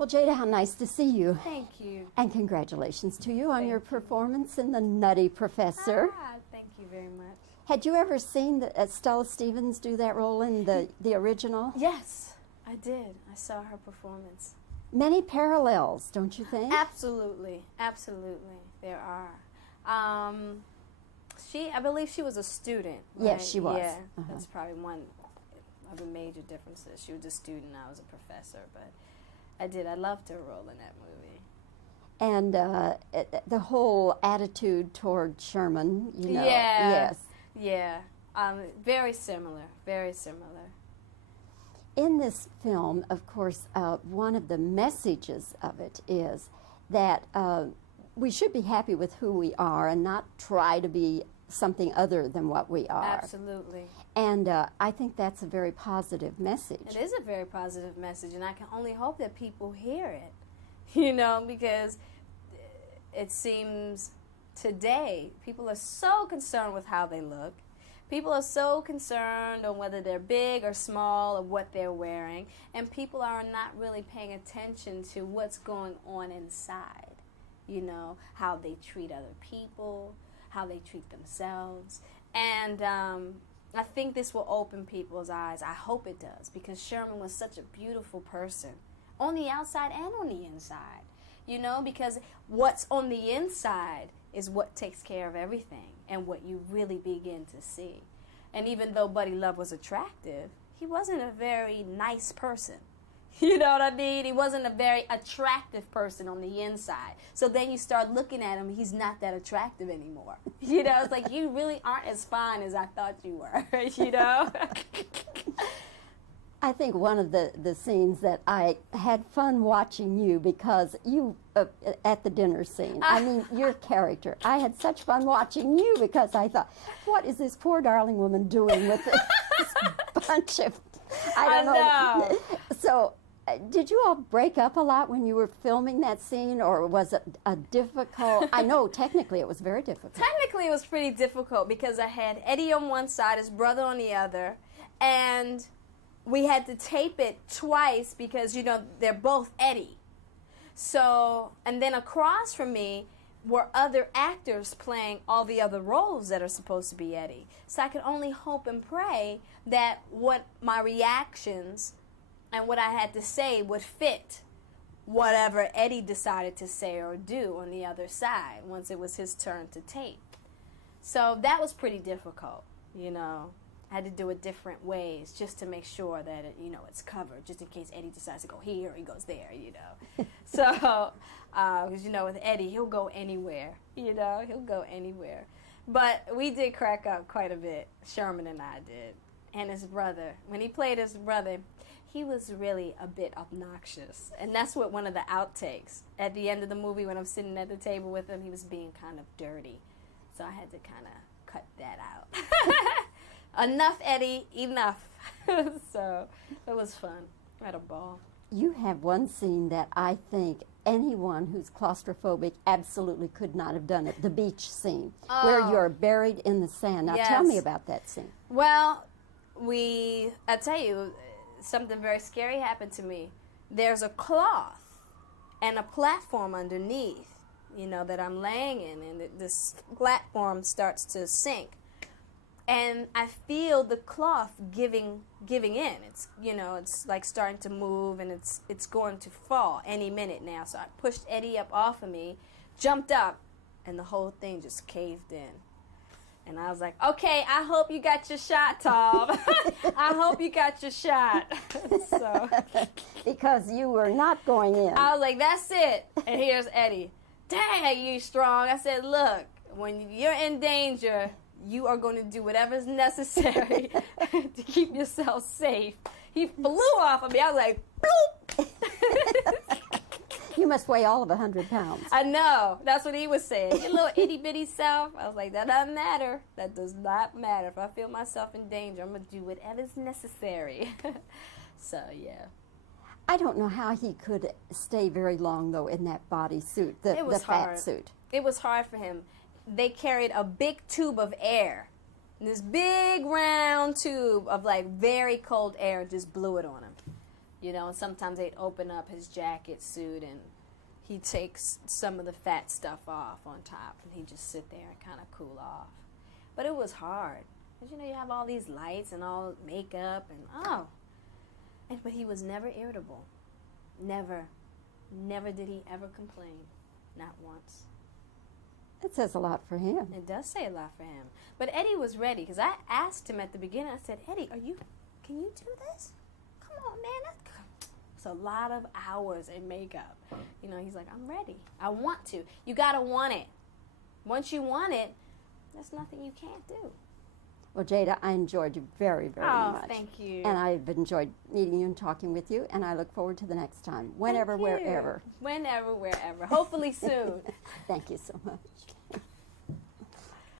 Well, Jada, how nice to see you. Thank you. And congratulations to you on Thank your you. performance in The Nutty Professor. Thank you very much. Had you ever seen Stella Stevens do that role in the original? Yes, I did. I saw her performance. Many parallels, don't you think? Absolutely, absolutely, there are. I believe she was a student. Right? Yes, she was. Yeah, that's probably one of the major differences. She was a student, I was a professor, but I loved her role in that movie. And the whole attitude toward Sherman, you know. Yeah. Yes. Yeah, very similar, very similar. In this film, of course, one of the messages of it is that we should be happy with who we are and not try to be something other than what we are. Absolutely. And I think that's a very positive message. It is a very positive message, and I can only hope that people hear it, you know, because it seems today people are so concerned with how they look. People are so concerned on whether they're big or small or what they're wearing, and people are not really paying attention to what's going on inside, you know, how they treat other people, how they treat themselves. And I think this will open people's eyes. I hope it does, because Sherman was such a beautiful person on the outside and on the inside, you know, because what's on the inside is what takes care of everything and what you really begin to see. And even though Buddy Love was attractive, he wasn't a very nice person. You know what I mean? He wasn't a very attractive person on the inside. So then you start looking at him, he's not that attractive anymore. You know, it's like, you really aren't as fine as I thought you were, you know? I think one of the scenes that I had fun watching you, because you, at the dinner scene, I mean, your character, I had such fun watching you because I thought, what is this poor darling woman doing with this bunch of, I don't know. So, did you all break up a lot when you were filming that scene, or was it a difficult, I know technically it was very difficult. Technically it was pretty difficult because I had Eddie on one side, his brother on the other, and we had to tape it twice because, you know, they're both Eddie. So, and then across from me were other actors playing all the other roles that are supposed to be Eddie. So I could only hope and pray that what my reactions and what I had to say would fit whatever Eddie decided to say or do on the other side once it was his turn to tape. So that was pretty difficult, you know. I had to do it different ways just to make sure that it, you know, it's covered, just in case Eddie decides to go here or he goes there, you know. So, because, you know, with Eddie, he'll go anywhere, you know, he'll go anywhere. But we did crack up quite a bit, Sherman and I did, and his brother. When he played his brother, he was really a bit obnoxious, and that's what one of the outtakes. At the end of the movie, when I'm sitting at the table with him, he was being kind of dirty, so I had to kind of cut that out. Enough, Eddie, enough. So it was fun. I had a ball. You have one scene that I think anyone who's claustrophobic absolutely could not have done it, the beach scene, where you're buried in the sand. Now tell me about that scene. Well, I tell you, something very scary happened to me. There's a cloth and a platform underneath, you know, that I'm laying in, and this platform starts to sink. And I feel the cloth giving in. It's, you know, it's like starting to move, and it's going to fall any minute now. So I pushed Eddie up off of me, jumped up, and the whole thing just caved in. And I was like, okay, I hope you got your shot, Tom. I hope you got your shot. So, because you were not going in. I was like, that's it. And here's Eddie. Dang, you strong. I said, look, when you're in danger, you are going to do whatever is necessary to keep yourself safe. He flew off of me. I was like, bloop. You must weigh all of 100 pounds. I know. That's what he was saying. Your little itty-bitty self. I was like, that doesn't matter. That does not matter. If I feel myself in danger, I'm going to do whatever is necessary. So, yeah. I don't know how he could stay very long, though, in that bodysuit, the fat suit. It was hard for him. They carried a big tube of air. This big round tube of like very cold air just blew it on him. you know, and sometimes they'd open up his jacket suit and he'd take some of the fat stuff off on top, and he'd just sit there and kind of cool off. But it was hard, because, you know, you have all these lights and all makeup, but he was never irritable. Never did he ever complain, not once. It says a lot for him. It does say a lot for him. But Eddie was ready, because I asked him at the beginning, I said, Eddie, can you do this? Come on, man. It's a lot of hours in makeup. You know, he's like, I'm ready. I want to. You got to want it. Once you want it, there's nothing you can't do. Well, Jada, I enjoyed you very, very much. Oh, thank you. And I've enjoyed meeting you and talking with you, and I look forward to the next time, whenever, wherever. Whenever, wherever. Hopefully soon. Thank you so much.